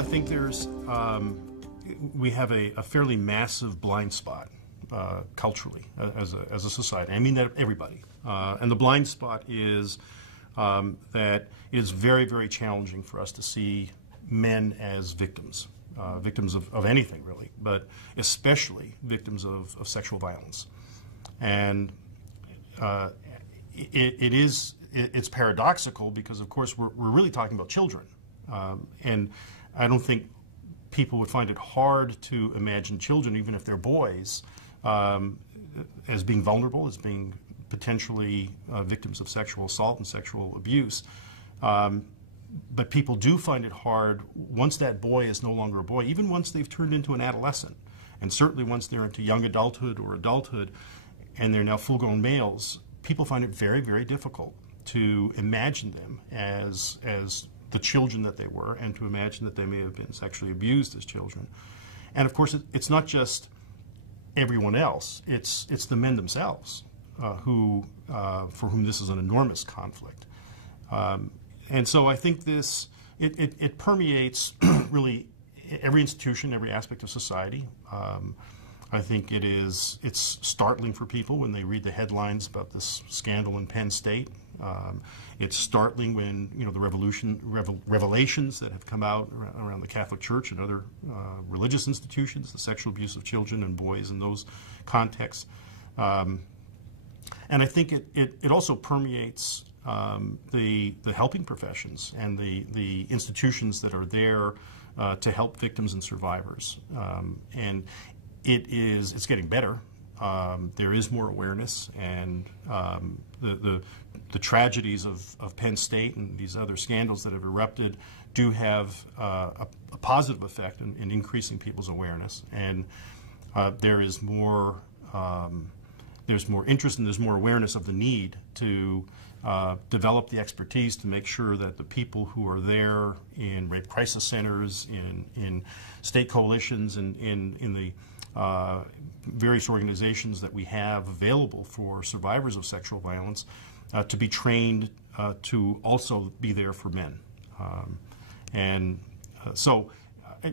I think we have a fairly massive blind spot culturally as a society. I mean that everybody. And the blind spot is that it is very, very challenging for us to see men as victims. Victims of anything, really, but especially victims of sexual violence. And it's paradoxical because, of course, we're really talking about children. And I don't think people would find it hard to imagine children, even if they're boys, as being vulnerable, as being potentially victims of sexual assault and sexual abuse. But people do find it hard once that boy is no longer a boy, even once they've turned into an adolescent, and certainly once they're into young adulthood or adulthood and they're now full-grown males. People find it very, very difficult to imagine them as the children that they were, and to imagine that they may have been sexually abused as children. And of course, it's not just everyone else; it's the men themselves for whom this is an enormous conflict. And so I think it permeates really every institution, every aspect of society. I think it's startling for people when they read the headlines about this scandal in Penn State. It's startling when the revelations that have come out around the Catholic Church and other religious institutions, the sexual abuse of children and boys in those contexts. And I think it also permeates the helping professions and the institutions that are there to help victims and survivors. And it's getting better. There is more awareness, and the tragedies of Penn State and these other scandals that have erupted do have a positive effect in increasing people's awareness. And there's more interest and there's more awareness of the need to develop the expertise to make sure that the people who are there in rape crisis centers, in state coalitions, and in the various organizations that we have available for survivors of sexual violence, to be trained to also be there for men. So I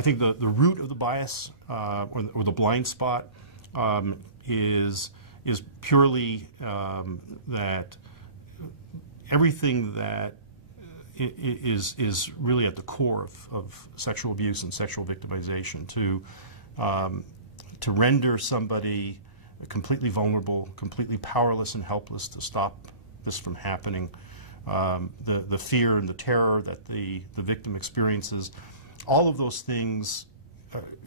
think the root of the bias or the blind spot is purely that everything that is really at the core of sexual abuse and sexual victimization, to render somebody completely vulnerable, completely powerless and helpless to stop this from happening, the fear and the terror that the victim experiences. All of those things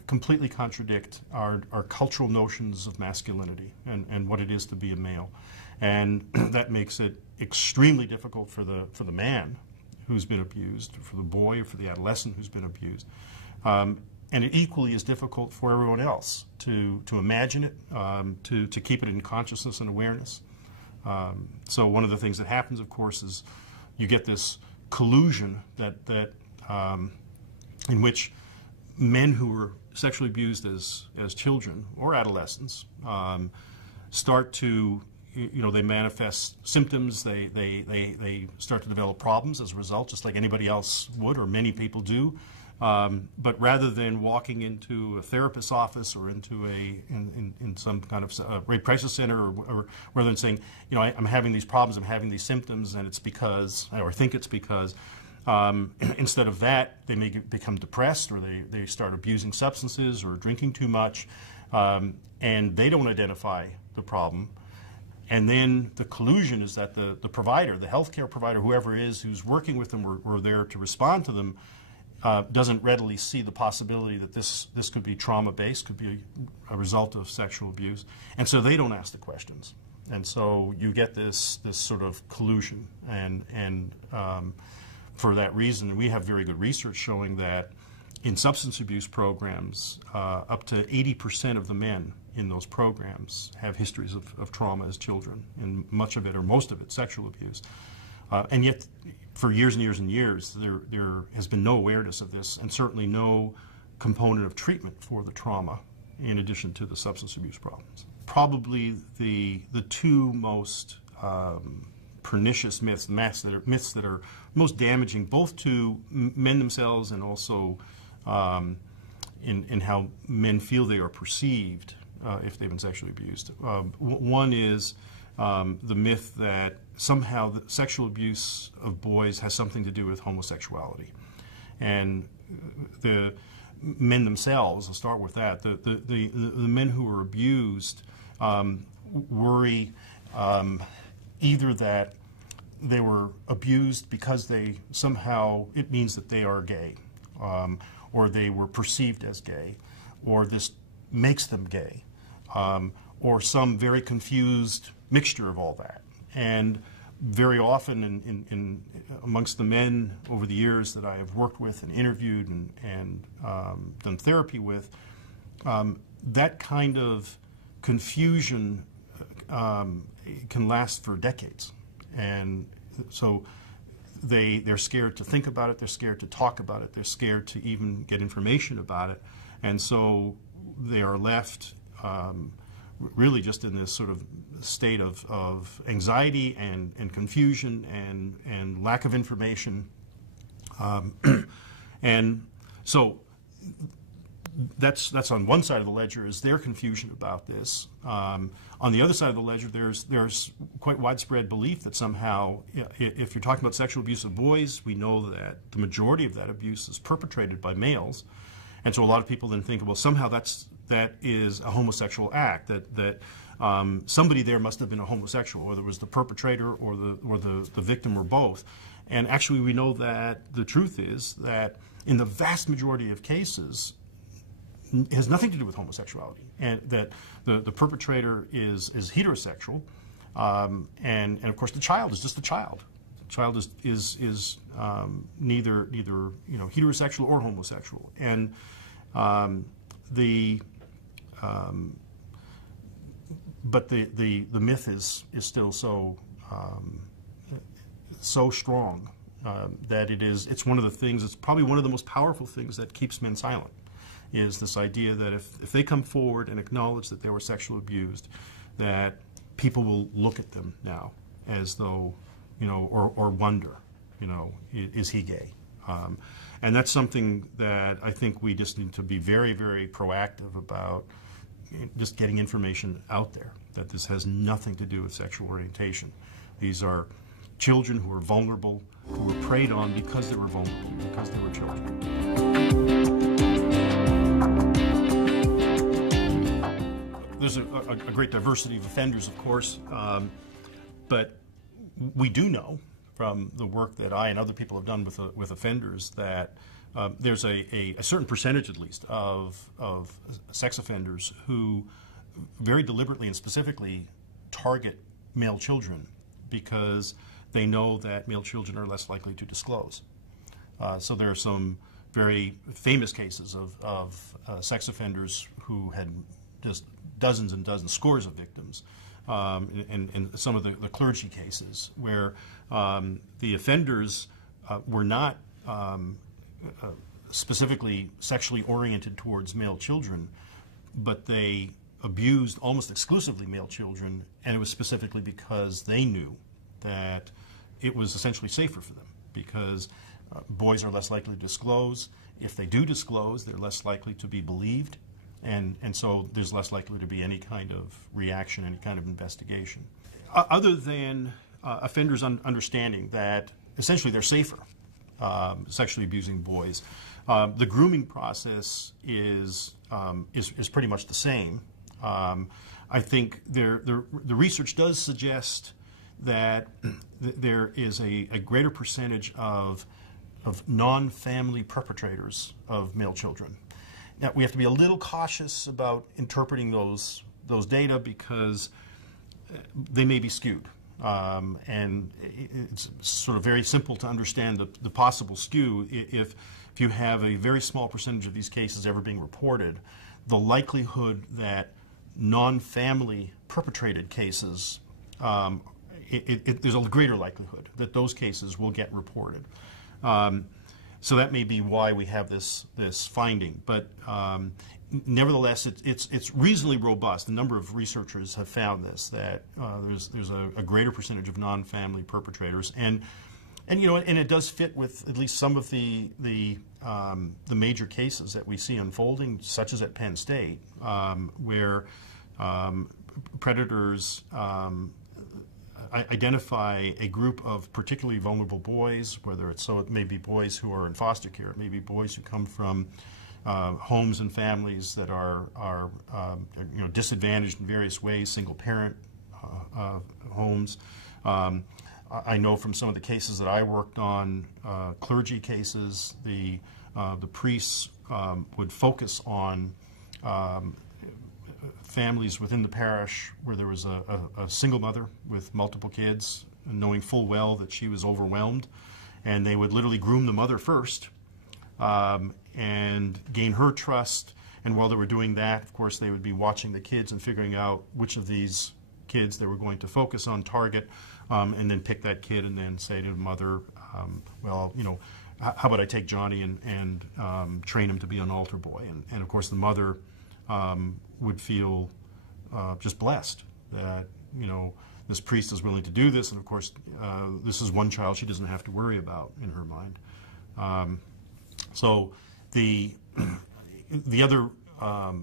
completely contradict our cultural notions of masculinity and what it is to be a male. And that makes it extremely difficult for the man who's been abused, for the boy or for the adolescent who's been abused. And it equally is difficult for everyone else to imagine it, to keep it in consciousness and awareness. So one of the things that happens, of course, is you get this collusion that in which men who were sexually abused as children or adolescents start to, they manifest symptoms, they start to develop problems as a result, just like anybody else would, or many people do. But rather than walking into a therapist's office or into in some kind of rape crisis center, or rather than saying, I'm having these problems, I'm having these symptoms, and it's because, or think it's because, instead of that, they may become depressed, or they start abusing substances or drinking too much, and they don't identify the problem. And then the collusion is that the provider, the healthcare provider, whoever it is who's working with them or there to respond to them, doesn't readily see the possibility that this could be trauma-based, could be a result of sexual abuse, and so they don't ask the questions. And so you get this sort of collusion, and for that reason, we have very good research showing that in substance abuse programs, up to 80% of the men in those programs have histories of trauma as children, and much of it, or most of it, sexual abuse. And yet, for years and years and years, there has been no awareness of this, and certainly no component of treatment for the trauma, in addition to the substance abuse problems. Probably the two most pernicious myths that are most damaging both to men themselves and also in how men feel they are perceived if they've been sexually abused. One is the myth that somehow the sexual abuse of boys has something to do with homosexuality. And the men themselves, I'll start with that, the men who were abused worry either that they were abused because they somehow, it means that they are gay, or they were perceived as gay, or this makes them gay, or some very confused mixture of all that. And very often amongst the men over the years that I have worked with and interviewed and done therapy with, that kind of confusion can last for decades. And so they're scared to think about it, they're scared to talk about it, they're scared to even get information about it. And so they are left really just in this sort of state of anxiety and confusion and lack of information. And so that's on one side of the ledger, is their confusion about this. On the other side of the ledger, there's quite widespread belief that somehow, if you're talking about sexual abuse of boys, we know that the majority of that abuse is perpetrated by males. And so a lot of people then think, well, somehow that is a homosexual act, that somebody there must have been a homosexual, or there was the perpetrator or the victim or both. And actually we know that the truth is that in the vast majority of cases, it has nothing to do with homosexuality, and that the perpetrator is heterosexual, and of course the child is just a child. The child is neither heterosexual or homosexual, and but the myth is still so strong that it's one of the things. It's probably one of the most powerful things that keeps men silent. Is this idea that if they come forward and acknowledge that they were sexually abused, that people will look at them now as though, or wonder, is he gay? And that's something that I think we just need to be very, very proactive about, just getting information out there, that this has nothing to do with sexual orientation. These are children who are vulnerable, who were preyed on because they were vulnerable, because they were children. There's a great diversity of offenders, of course, but we do know from the work that I and other people have done with offenders that there's a certain percentage, at least, of sex offenders who very deliberately and specifically target male children because they know that male children are less likely to disclose. So there are some very famous cases of sex offenders who had just dozens and dozens, scores of victims, and some of the clergy cases where the offenders were not specifically sexually oriented towards male children, but they abused almost exclusively male children, and it was specifically because they knew that it was essentially safer for them, because boys are less likely to disclose. If they do disclose, they're less likely to be believed. And so there's less likely to be any kind of reaction, any kind of investigation. Other than offenders understanding that essentially they're safer sexually abusing boys, the grooming process is pretty much the same. I think the research does suggest that there is a greater percentage of non-family perpetrators of male children. Now, we have to be a little cautious about interpreting those data because they may be skewed. And it's sort of very simple to understand the possible skew. If you have a very small percentage of these cases ever being reported, the likelihood that non-family perpetrated cases, there's a greater likelihood that those cases will get reported. So that may be why we have this finding. But nevertheless, it's reasonably robust. A number of researchers have found this, that there's a greater percentage of non-family perpetrators, and it does fit with at least some of the major cases that we see unfolding, such as at Penn State, where predators identify a group of particularly vulnerable boys, it may be boys who are in foster care, it may be boys who come from homes and families that are disadvantaged in various ways, single parent homes. I know from some of the cases that I worked on, clergy cases, the priests would focus on families within the parish where there was a single mother with multiple kids, knowing full well that she was overwhelmed, and they would literally groom the mother first and gain her trust. And while they were doing that, of course, they would be watching the kids and figuring out which of these kids they were going to focus on, target, and then pick that kid and then say to the mother, well, how about I take Johnny and train him to be an altar boy? And of course, the mother would feel just blessed that, this priest is willing to do this, and of course, this is one child she doesn't have to worry about in her mind. So the other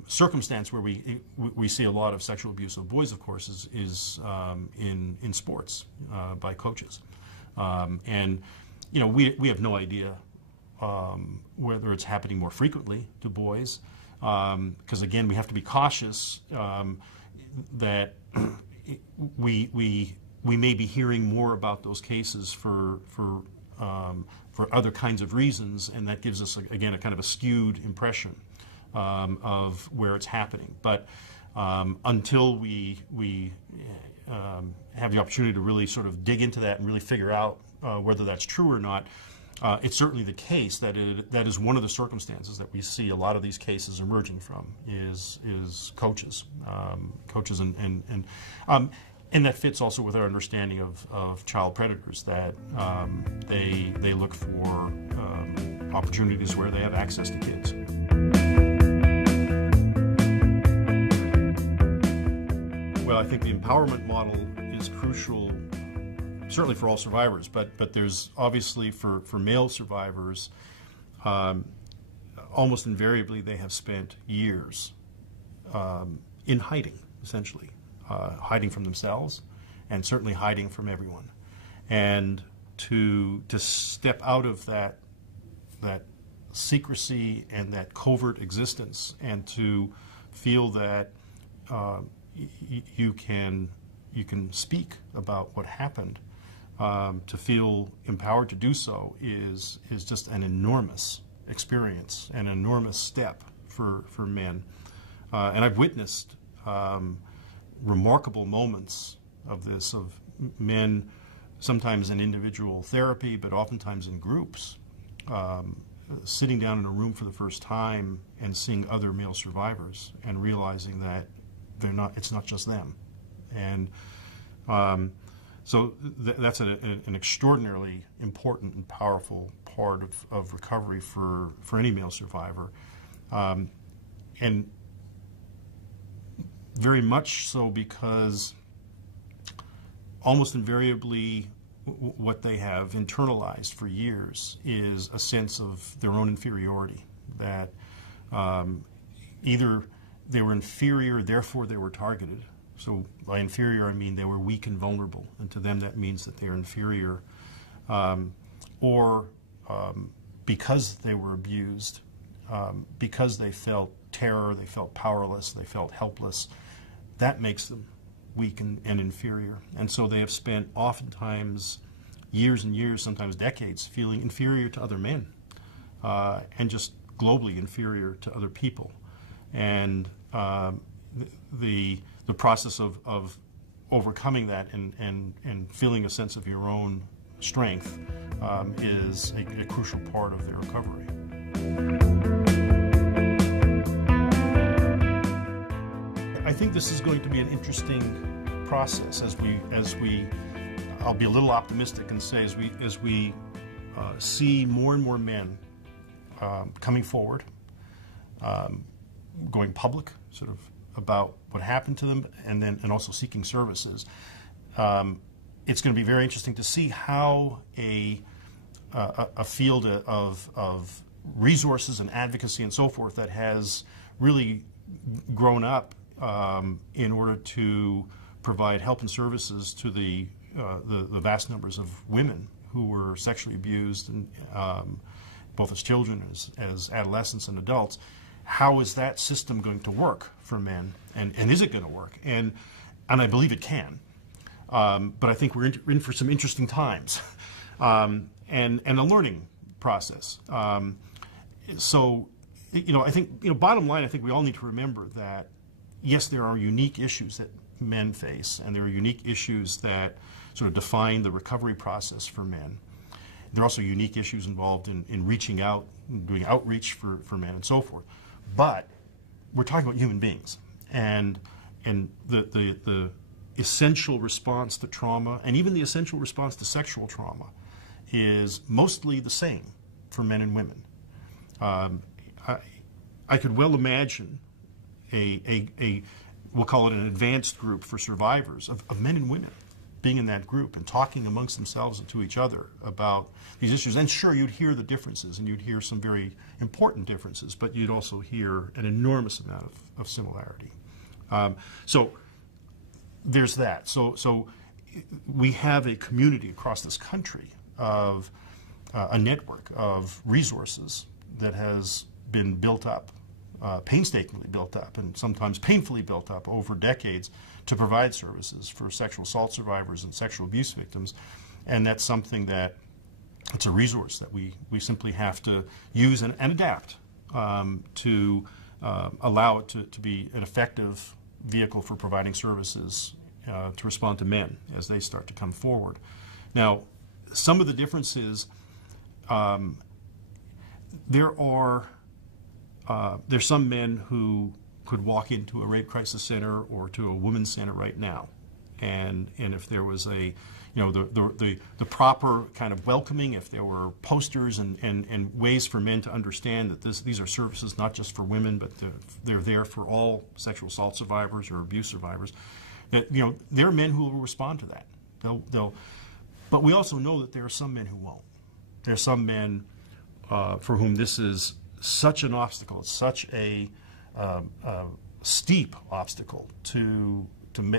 circumstance where we see a lot of sexual abuse of boys, of course, is in sports by coaches, and we have no idea whether it's happening more frequently to boys, because again we have to be cautious that we may be hearing more about those cases for other kinds of reasons, and that gives us again a kind of a skewed impression of where it's happening. But until we have the opportunity to really sort of dig into that and really figure out whether that's true or not, it's certainly the case that that is one of the circumstances that we see a lot of these cases emerging from is coaches, and that fits also with our understanding of child predators, that they look for opportunities where they have access to kids. Well, I think the empowerment model is crucial, certainly for all survivors, but there's obviously for male survivors, almost invariably they have spent years in hiding, essentially. Hiding from themselves, and certainly hiding from everyone. And to step out of that secrecy and that covert existence, and to feel that you can speak about what happened, to feel empowered to do so is just an enormous experience, an enormous step for men. And I've witnessed remarkable moments of this, of men, sometimes in individual therapy, but oftentimes in groups, sitting down in a room for the first time and seeing other male survivors and realizing that it's not just them. And so that's an extraordinarily important and powerful part of recovery for any male survivor. And very much so because almost invariably what they have internalized for years is a sense of their own inferiority, that either they were inferior, therefore they were targeted. So by inferior I mean they were weak and vulnerable, and to them that means that they're inferior, or because they were abused, because they felt terror, they felt powerless, they felt helpless, that makes them weak and inferior. And so they have spent oftentimes years and years, sometimes decades, feeling inferior to other men, and just globally inferior to other people. And the process of overcoming that and feeling a sense of your own strength is a crucial part of their recovery. I think this is going to be an interesting process as we I'll be a little optimistic and say as we see more and more men coming forward, going public, sort of about what happened to them, and also seeking services. It's going to be very interesting to see how a field of resources and advocacy and so forth that has really grown up in order to provide help and services to the vast numbers of women who were sexually abused, and both as children, as adolescents and adults. How is that system going to work for men, and is it going to work? And I believe it can. But I think we're in for some interesting times, and a learning process. So, I think, bottom line, I think we all need to remember that, yes, there are unique issues that men face, and there are unique issues that sort of define the recovery process for men. There are also unique issues involved in reaching out, doing outreach for men and so forth. But we're talking about human beings, and the essential response to trauma, and even the essential response to sexual trauma, is mostly the same for men and women. I could well imagine we'll call it an advanced group for survivors of men and women being in that group and talking amongst themselves and to each other about these issues. And sure, you'd hear the differences, and you'd hear some very important differences, but you'd also hear an enormous amount of similarity. So there's that. So we have a community across this country of a network of resources that has been built up, painstakingly built up, and sometimes painfully built up over decades to provide services for sexual assault survivors and sexual abuse victims. And that's something that, it's a resource that we simply have to use and adapt to allow it to be an effective vehicle for providing services to respond to men as they start to come forward. Now, some of the differences, there's some men who could walk into a rape crisis center or to a women's center right now, and if there was the proper kind of welcoming, if there were posters and ways for men to understand that these are services not just for women, but they're there for all sexual assault survivors or abuse survivors, that there are men who will respond to that. But we also know that there are some men who won't. There are some men for whom this is such an obstacle, it's such a steep obstacle to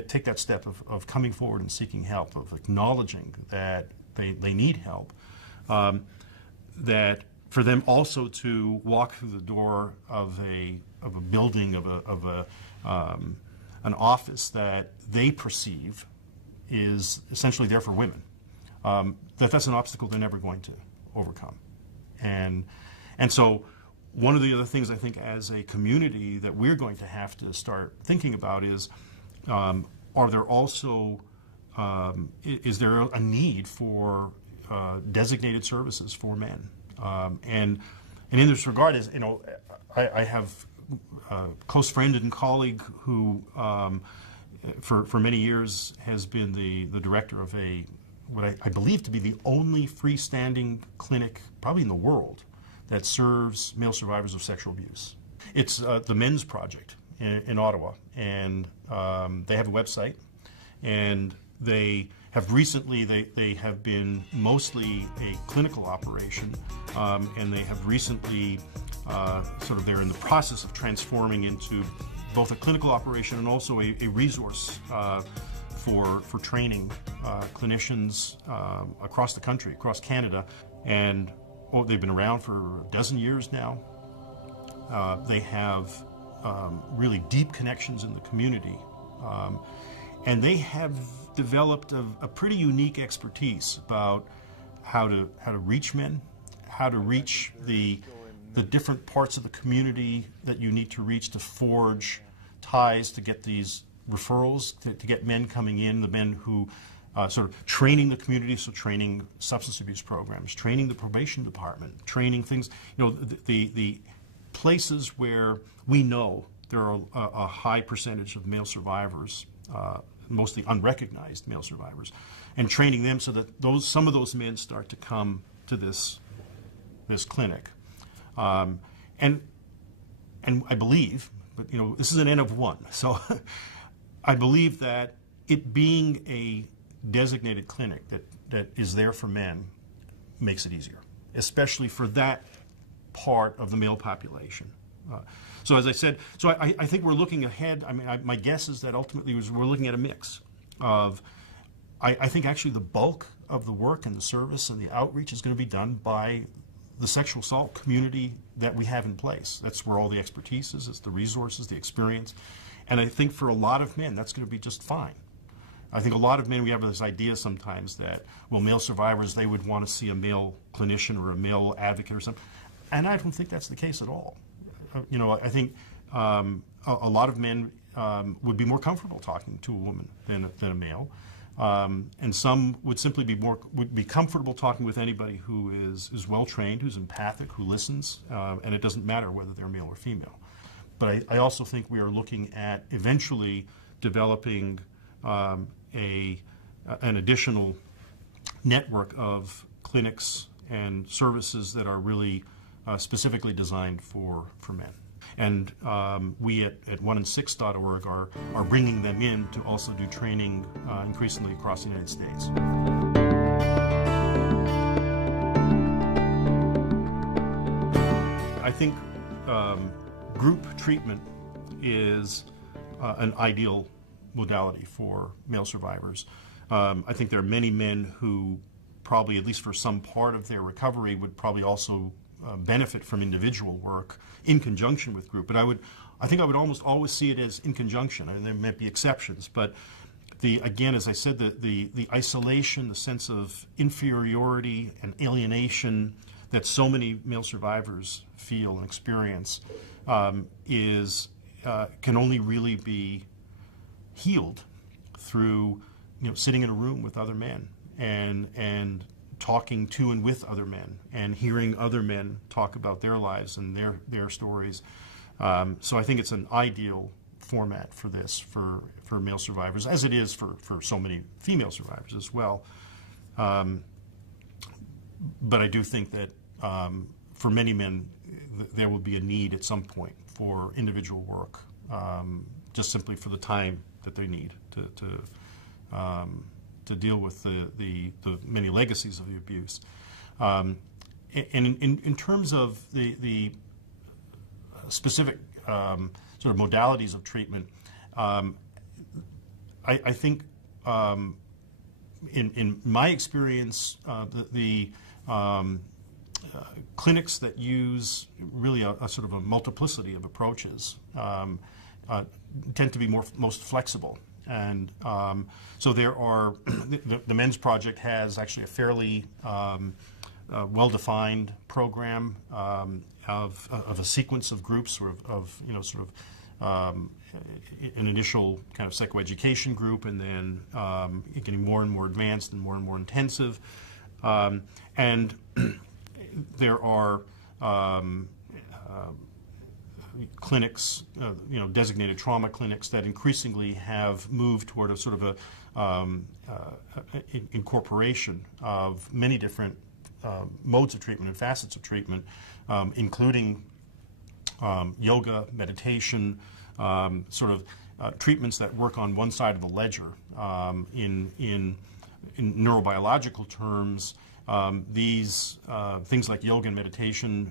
take that step of coming forward and seeking help, of acknowledging that they need help, that for them also to walk through the door of a building, of an office that they perceive is essentially there for women, that's an obstacle they're never going to overcome. And so one of the other things I think as a community that we're going to have to start thinking about is, are there also, is there a need for designated services for men? And in this regard, is I have a close friend and colleague who, for many years, has been the director of what I believe to be the only freestanding clinic, probably in the world, that serves male survivors of sexual abuse. It's the Men's Project in Ottawa, and they have a website, and they have recently, they have been mostly a clinical operation, and they have recently they're in the process of transforming into both a clinical operation and also a resource for training clinicians across the country, across Canada. And they've been around for a dozen years now. They have really deep connections in the community, and they have developed a pretty unique expertise about how to reach men, how to reach the different parts of the community that you need to reach to forge ties, to get these referrals, to get men coming in, the men who sort of training the community, so training substance abuse programs, training the probation department, training things, the places where we know there are a high percentage of male survivors, mostly unrecognized male survivors, and training them so that some of those men start to come to this clinic. And I believe, but this is an N of 1. So I believe that it being a designated clinic that is there for men makes it easier, especially for that part of the male population. So as I said, I think we're looking ahead. I mean, my guess is that ultimately we're looking at a mix of, I think actually the bulk of the work and the service and the outreach is going to be done by the sexual assault community that we have in place. That's where all the expertise is, it's the resources, the experience. And I think for a lot of men, that's going to be just fine. I think a lot of men, we have this idea sometimes that, well, male survivors, they would want to see a male clinician or a male advocate or something. And I don't think that's the case at all. I think a lot of men would be more comfortable talking to a woman than a male. And some would simply be comfortable talking with anybody who is well trained, who's empathic, who listens, and it doesn't matter whether they're male or female. But I also think we are looking at eventually developing an additional network of clinics and services that are really specifically designed for men. And we at 1and6.org are bringing them in to also do training increasingly across the United States. I think group treatment is an ideal modality for male survivors. I think there are many men who probably, at least for some part of their recovery, would probably also benefit from individual work in conjunction with group. But I think I would almost always see it as in conjunction, and there might be exceptions. But again, as I said, the isolation, the sense of inferiority and alienation that so many male survivors feel and experience can only really be healed through sitting in a room with other men and talking to and with other men and hearing other men talk about their lives and their stories. So I think it's an ideal format for this for male survivors, as it is for so many female survivors as well. But I do think that for many men there will be a need at some point for individual work, just simply for the time that they need to deal with the many legacies of the abuse. And in terms of the specific sort of modalities of treatment, I think in my experience, the clinics that use really a sort of a multiplicity of approaches tend to be most flexible. And so there are, the Men's Project has actually a fairly well-defined program of a sequence of groups, of an initial kind of psychoeducation group, and then getting more and more advanced and more intensive. And there are clinics, designated trauma clinics that increasingly have moved toward a sort of a incorporation of many different modes of treatment and facets of treatment, including yoga, meditation, sort of treatments that work on one side of the ledger. In neurobiological terms, these things like yoga and meditation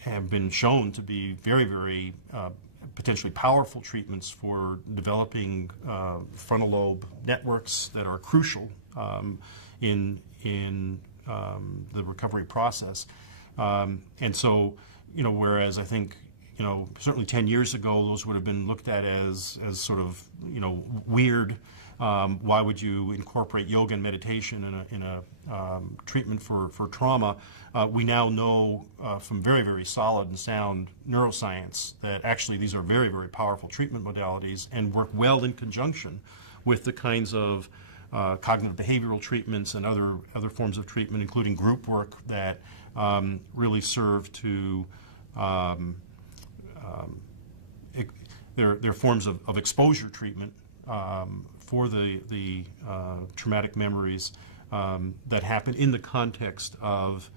have been shown to be very, very potentially powerful treatments for developing frontal lobe networks that are crucial in the recovery process. And so, whereas I think, certainly 10 years ago, those would have been looked at as sort of, weird. Why would you incorporate yoga and meditation in a treatment for trauma? We now know from very, very solid and sound neuroscience that actually these are very, very powerful treatment modalities and work well in conjunction with the kinds of cognitive behavioral treatments and other forms of treatment, including group work that really serve to they're forms of exposure treatment for the traumatic memories that happen in the context of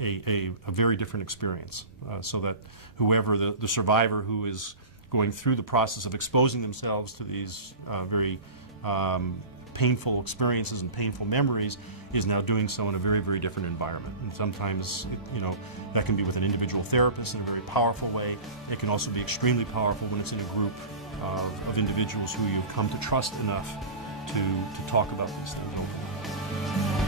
a very different experience, so that whoever the survivor who is going through the process of exposing themselves to these very painful experiences and painful memories is now doing so in a very, very different environment. And sometimes, that can be with an individual therapist in a very powerful way. It can also be extremely powerful when it's in a group of individuals who you've come to trust enough to talk about these things openly.